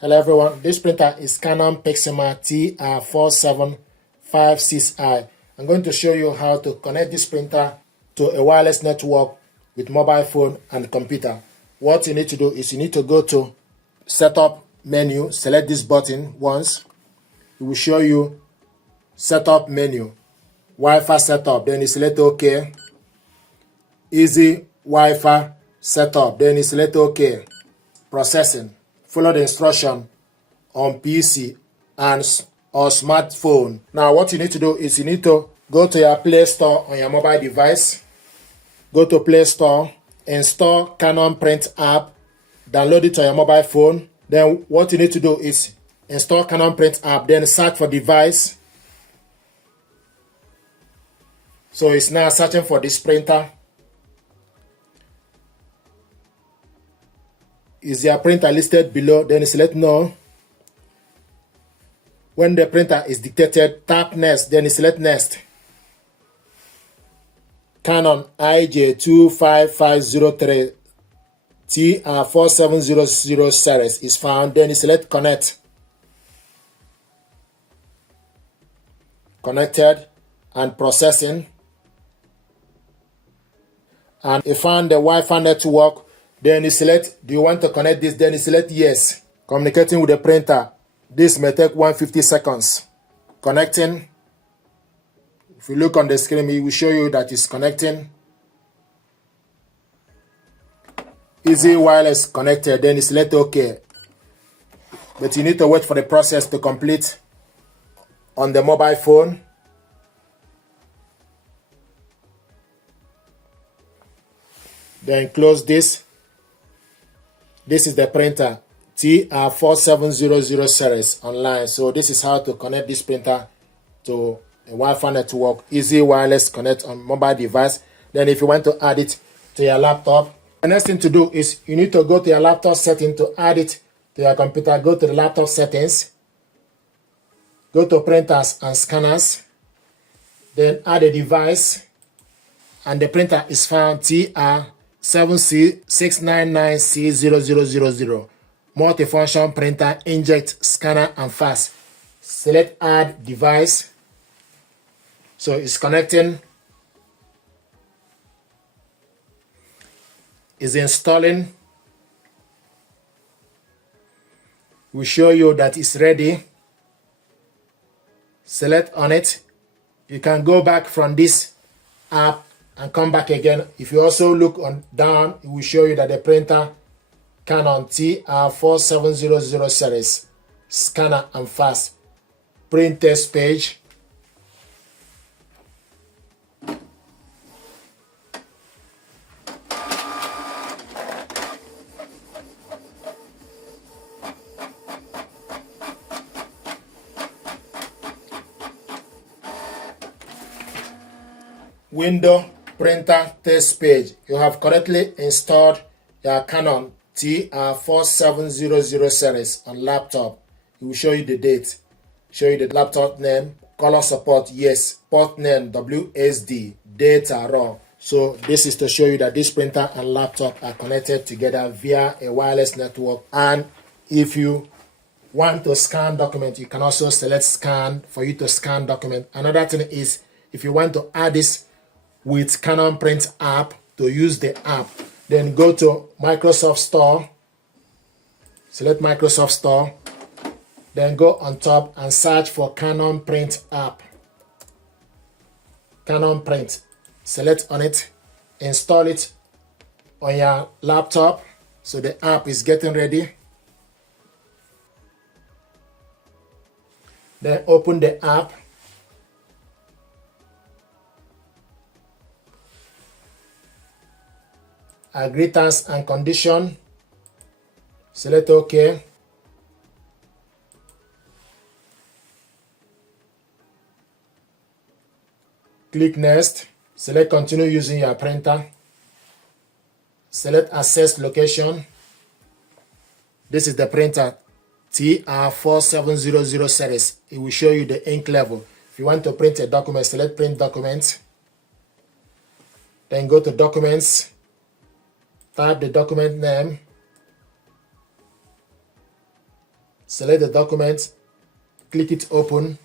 Hello everyone, this printer is Canon Pixma TR4756i. I'm going to show you how to connect this printer to a wireless network with mobile phone and computer. What you need to do is you need to go to Setup menu, select this button once. It will show you Setup menu, Wi-Fi setup, then you select OK. Easy Wi-Fi setup, then you select OK. Processing. Follow the instruction on PC and or smartphone. Now what you need to do is you need to go to your Play Store on your mobile device. Go to Play Store, install Canon Print app, download it on your mobile phone. Then what you need to do is install Canon Print app, then search for device. So it's now searching for this printer. Is your printer listed below? Then select no. When the printer is dictated, tap next, then select next. Canon IJ25503 TR4756i series is found, then select connect. Connected and processing. And if found the Wi-Fi network, then you select, do you want to connect this? Then you select yes. Communicating with the printer. This may take 150 seconds. Connecting. If you look on the screen, it will show you that it's connecting. Easy wireless connected. Then you select OK. But you need to wait for the process to complete on the mobile phone. Then close this. This is the printer TR4756i series online. So this is how to connect this printer to a Wi-Fi network. Easy wireless connect on mobile device. Then if you want to add it to your laptop, the next thing to do is you need to go to your laptop setting to add it to your computer. Go to the laptop settings. Go to printers and scanners. Then add a device. And the printer is found TR7C699C0000. Multifunction printer, inkjet, scanner, and fast. Select add device. So it's connecting. It's installing. We show you that it's ready. Select on it. You can go back from this app and come back again. If you also look on down, it will show you that the printer Canon TR4756i series, scanner and fast, print test page. Window printer test page. You have correctly installed your Canon TR4756i series on laptop. It will show you the date, show you the laptop name, color support, yes, port name, WSD, data raw. So this is to show you that this printer and laptop are connected together via a wireless network. And if you want to scan document, you can also select scan for you to scan document. Another thing is if you want to add this with Canon Print app, to use the app, then go to Microsoft Store, select Microsoft Store, then go on top and search for Canon Print app. Canon Print, select on it, install it on your laptop. So the app is getting ready. Then open the app. Agree terms and condition. Select OK. Click next. Select continue using your printer. Select access location. This is the printer TR4756i series. It will show you the ink level. If you want to print a document, select print document. Then go to documents. Type the document name. select the document, click it open.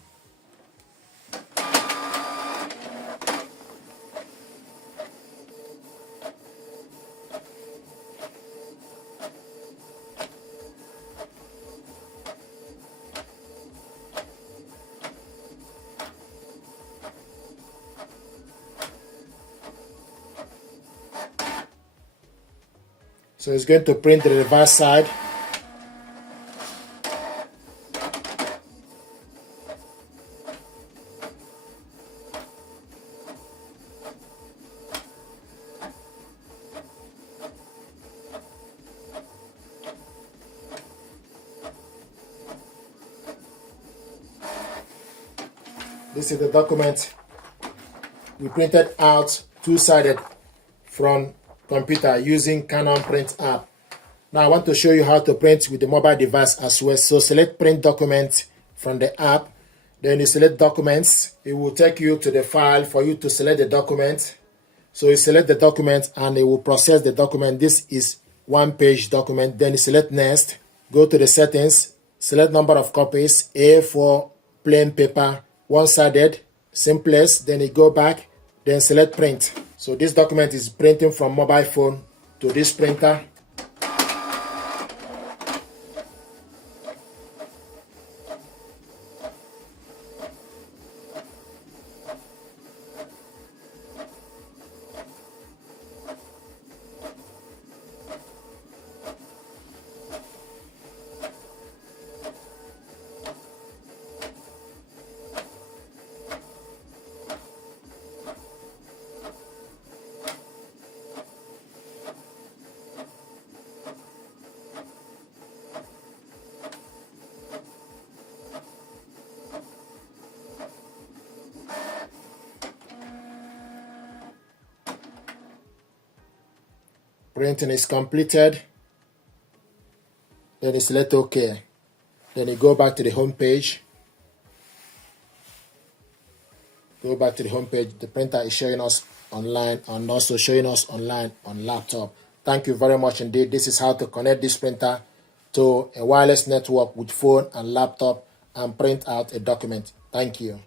So it's going to print the reverse side. This is the document we printed out two-sided from computer using Canon Print app. Now I want to show you how to print with the mobile device as well. So select print document from the app, then you select documents. It will take you to the file for you to select the document. So you select the document and it will process the document. This is one-page document. Then you select next, go to the settings, select number of copies, A4 plain paper, one-sided, simplest. Then you go back, then select print. So this document is printing from mobile phone to this printer. Printing is completed. Then you select OK. Then you go back to the home page. Go back to the home page. The printer is showing us online and also showing us online on laptop. Thank you very much indeed. This is how to connect this printer to a wireless network with phone and laptop and print out a document. Thank you.